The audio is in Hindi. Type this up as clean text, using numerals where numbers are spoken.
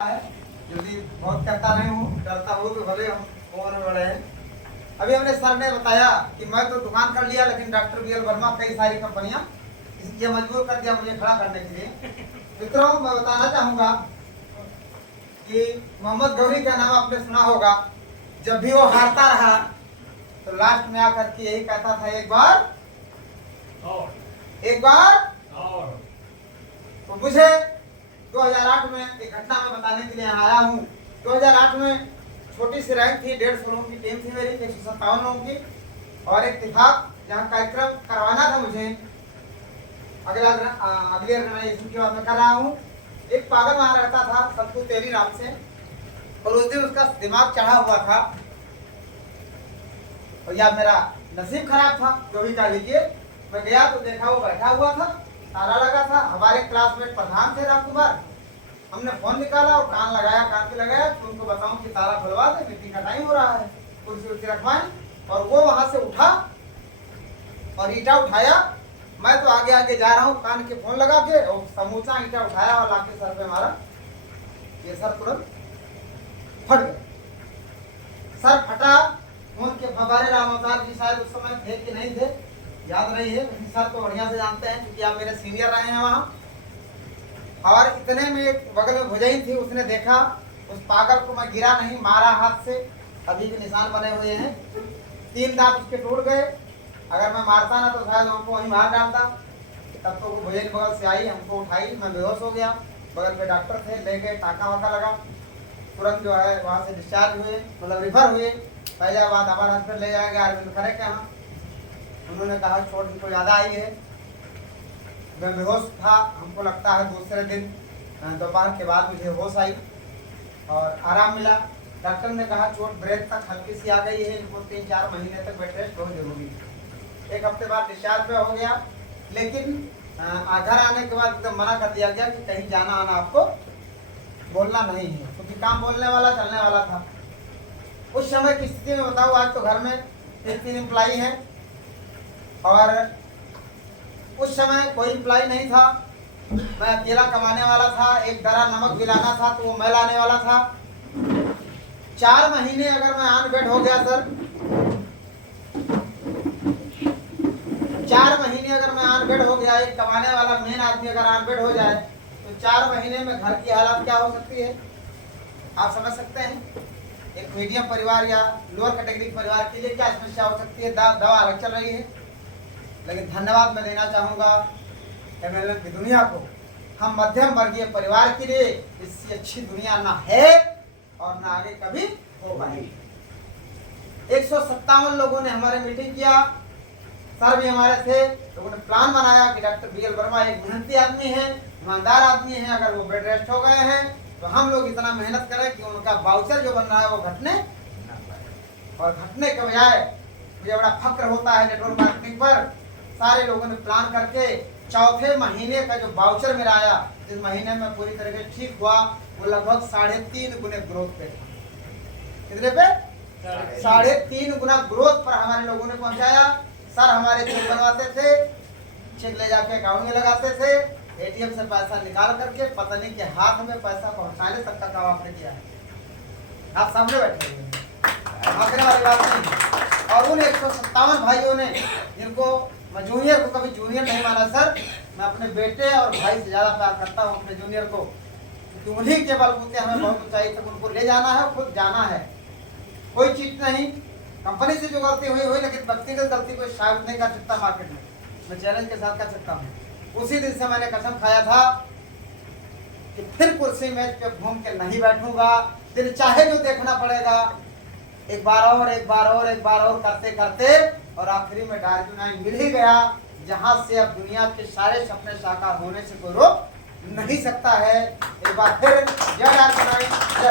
है जल्दी बहुत करता नहीं हूँ, डरता हूँ तो भले हम उम्र में बड़े हैं। अभी हमने सर ने बताया कि मैं तो दुकान कर लिया, लेकिन डॉक्टर बी एल वर्मा कई सारी कंपनियां ये मजबूर कर दिया मुझे खड़ा करने के लिए। मित्रों, मैं बताना चाहूंगा कि मोहम्मद गौरी का नाम आपने सुना होगा। जब भी वो हारता रहा तो लास्ट में आकर के यही कहता था, एक बार और। तो मुझे 2008 में एक घटना में बताने के लिए आया हूँ। 2008 में छोटी सी रैंक थी, 150 लोगों की टीम थी मेरी, 157 लोगों की, और एक इत्तेफाक जहाँ कार्यक्रम करवाना था मुझे अगले ऑर्गेनाइजेशन की बात में कर रहा हूँ। एक पागल वहाँ रहता था सतगु तेरी नाम से, और उस दिन उसका दिमाग चढ़ा हुआ था, और या मेरा नसीब खराब था जो भी कह लीजिए। मैं गया तो देखा वो बैठा हुआ था, ताला लगा था। हमारे क्लासमेट प्रधान थे राम कुमार, हमने फोन निकाला और कान लगाया, कान पे लगाया कि उनको बताऊं कि ताला खुलवा दे, मीटिंग का टाइम हो रहा है, कुर्सी उर्सी रखवाएं। और वो वहां से उठा और ईटा उठाया। मैं तो आगे आगे जा रहा हूँ कान के फोन लगा के, और समूचा ईटा उठाया और लाके सर पे मारा। ये सर तुरंत फट गया। सर फटा, खून के फव्वारे। राम अवतार जी शायद उस समय थे कि नहीं थे याद नहीं है, सर तो बढ़िया से जानते हैं क्योंकि आप मेरे सीनियर रहे हैं वहाँ। और इतने में एक बगल में भुजई थी, उसने देखा उस पागल को, मैं गिरा नहीं, मारा हाथ से, अभी भी निशान बने हुए हैं। 3 दांत उसके टूट गए। अगर मैं मारता ना तो शायद हमको वहीं मार डालता। तब तो भुजई बगल से आई, हमको उठाई, मैं बेहोश हो गया। बगल में डॉक्टर थे, ले गए, टाका वाका लगा, तुरंत जो है वहाँ से डिस्चार्ज हुए, मतलब रिफर हुए। फैजाबाद हमारा हॉस्पिटल ले जाया गया, अरविंद खरे के यहाँ। उन्होंने कहा चोट को ज़्यादा आई है। मैं बेहोश था, हमको लगता है दूसरे दिन दोपहर के बाद मुझे होश आई और आराम मिला। डॉक्टर ने कहा चोट ब्रेक तक हल्की सी आ गई है, इनको 3-4 महीने तक बेड रेस्ट बहुत जरूरी है। 1 हफ्ते बाद डिस्चार्ज पे हो गया, लेकिन घर आने के बाद एकदम मना कर दिया गया कि कहीं जाना आना आपको बोलना नहीं है, क्योंकि काम बोलने वाला चलने वाला था। उस समय की स्थिति में बताओ, आज तो घर में 3 एम्प्लॉई हैं, और उस समय कोई एम्प्लॉय नहीं था। मैं अकेला कमाने वाला था, एक दरा नमक भी लाना था तो वो मैं लाने वाला था। 4 महीने अगर मैं ऑन बेड हो गया सर, 4 महीने अगर मैं ऑन बेड हो गया, एक कमाने वाला मेन आदमी अगर ऑन बेड हो जाए तो 4 महीने में घर की हालत क्या हो सकती है आप समझ सकते हैं। एक मीडियम परिवार या लोअर कैटेगरी परिवार के लिए क्या समस्या हो सकती है। दवा अलग चल रही है। लेकिन धन्यवाद मैं देना चाहूँगा एमएलएम की दुनिया को। हम मध्यम वर्गीय परिवार के लिए इससे अच्छी दुनिया ना है और ना आगे कभी हो पाएगी। 157 लोगों ने हमारे मीटिंग किया, सर भी हमारे थे। लोगों ने प्लान बनाया कि डॉक्टर बी एल वर्मा एक मेहनती आदमी है, ईमानदार आदमी है, अगर वो बेड रेस्ट हो गए हैं तो हम लोग इतना मेहनत करें कि उनका वाउचर जो बन रहा है वो घटने ना पाए। और घटने के बजाय मुझे बड़ा फक्र होता है नेटवर्क मार्केटिंग पर, सारे लोगों ने प्लान करके 4थे महीने का जो वाउचर मेरा आया, जिस महीने में पूरी तरह से ठीक हुआ, वो लगभग 3.5 गुने ग्रोथ पे था। कितने पे? 3.5 गुना ग्रोथ पर हमारे लोगों ने पहुंचाया। सर हमारे चेक बनवाते थे, चेक ले जाके अकाउंट में लगाते थे, एटीएम से पैसा निकाल करके पत्नी के हाथ में पैसा पहुंचाने तक का काम आपने किया है। आप सामने बैठे हुए आखिर वाली बात नहीं। और उन 157 भाइयों ने, जिनको मैं जूनियर को कभी जूनियर नहीं माना सर, मैं अपने बेटे और भाई से ज्यादा प्यार करता हूँ अपने जूनियर को, क्योंकि उन्हीं के बलबूते हमें बहुत ऊंचाई तक उनको ले जाना है, खुद जाना है। कोई चीज नहीं, कंपनी से जो गलती हुई, लेकिन व्यक्तिगत गलती को शायद नहीं कर सकता मार्केट में, मैं चैलेंज के साथ कर सकता हूँ। उसी दिन से मैंने कसम खाया था कि फिर कुर्सी मेज पे घूम के नहीं बैठूंगा, दिन चाहे जो देखना पड़ेगा। एक बार और करते करते और आखिरी में डार्विन मिल ही गया, जहां से अब दुनिया के सारे सपने साकार होने से कोई रोक नहीं सकता है। एक बार फिर जय डार्विन, जय।